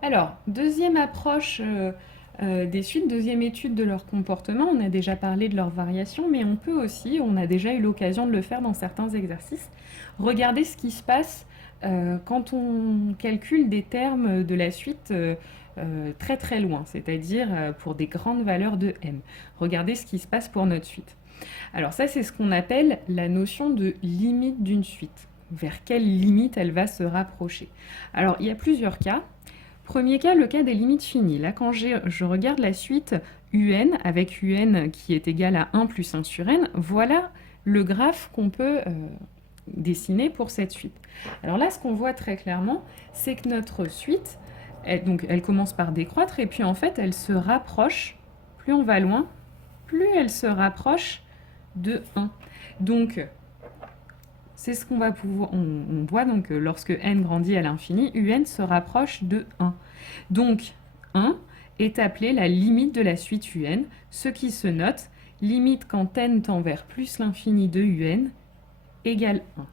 Alors, deuxième approche des suites, deuxième étude de leur comportement, on a déjà parlé de leurs variations, mais on peut aussi, on a déjà eu l'occasion de le faire dans certains exercices, regarder ce qui se passe quand on calcule des termes de la suite très très loin, c'est-à-dire pour des grandes valeurs de m. Regardez ce qui se passe pour notre suite. Alors ça, c'est ce qu'on appelle la notion de limite d'une suite. Vers quelle limite elle va se rapprocher. Alors, il y a plusieurs cas. Premier cas, le cas des limites finies. Là, quand je regarde la suite un, avec un qui est égal à 1 plus 1 sur n, voilà le graphe qu'on peut dessiner pour cette suite. Alors là, ce qu'on voit très clairement, c'est que notre suite, elle commence par décroître, et puis en fait, elle se rapproche, plus on va loin, plus elle se rapproche de 1. Donc, c'est ce qu'on va pouvoir. On voit donc lorsque n grandit à l'infini, un se rapproche de 1. Donc 1 est appelé la limite de la suite un, ce qui se note limite quand n tend vers plus l'infini de un égale 1.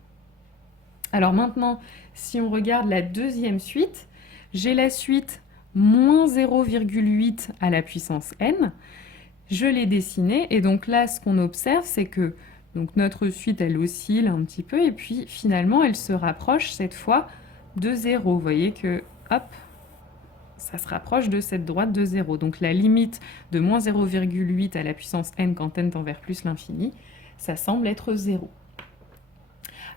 Alors maintenant, si on regarde la deuxième suite, j'ai la suite moins 0,8 à la puissance n. Je l'ai dessinée, et donc là, ce qu'on observe, c'est que donc notre suite, elle oscille un petit peu, et puis finalement, elle se rapproche cette fois de 0. Vous voyez que, hop, ça se rapproche de cette droite de 0. Donc la limite de moins 0,8 à la puissance n quand n tend vers plus l'infini, ça semble être 0.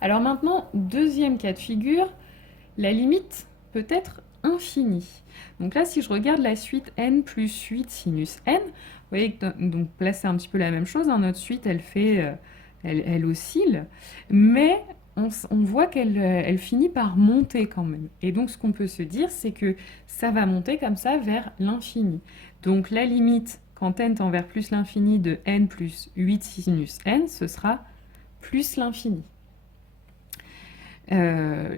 Alors maintenant, deuxième cas de figure, la limite peut être infinie. Donc là, si je regarde la suite n plus 8 sinus n, vous voyez que donc là, c'est un petit peu la même chose. Hein, notre suite, elle oscille, mais on voit qu'elle finit par monter quand même. Et donc, ce qu'on peut se dire, c'est que ça va monter comme ça vers l'infini. Donc, la limite, quand n tend vers plus l'infini de n plus 8 sinus n, ce sera plus l'infini.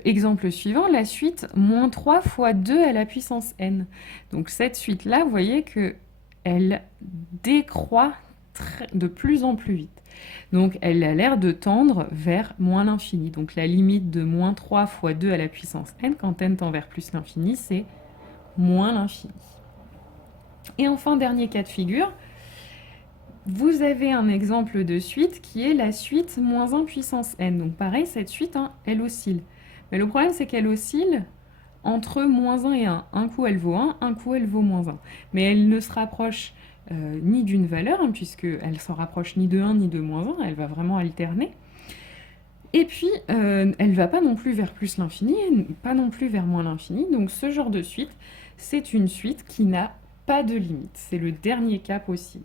Exemple suivant, la suite moins 3 fois 2 à la puissance n. Donc cette suite-là, vous voyez qu'elle décroît de plus en plus vite. Donc elle a l'air de tendre vers moins l'infini. Donc la limite de moins 3 fois 2 à la puissance n, quand n tend vers plus l'infini, c'est moins l'infini. Et enfin, dernier cas de figure, vous avez un exemple de suite qui est la suite moins 1 puissance n. Donc pareil, cette suite, hein, elle oscille. Mais le problème, c'est qu'elle oscille entre moins 1 et 1. Un coup, elle vaut 1, un coup, elle vaut moins 1. Mais elle ne se rapproche ni d'une valeur, hein, puisqu'elle ne se rapproche ni de 1 ni de moins 1. Elle va vraiment alterner. Et puis, elle ne va pas non plus vers plus l'infini, pas non plus vers moins l'infini. Donc ce genre de suite, c'est une suite qui n'a pas de limite. C'est le dernier cas possible.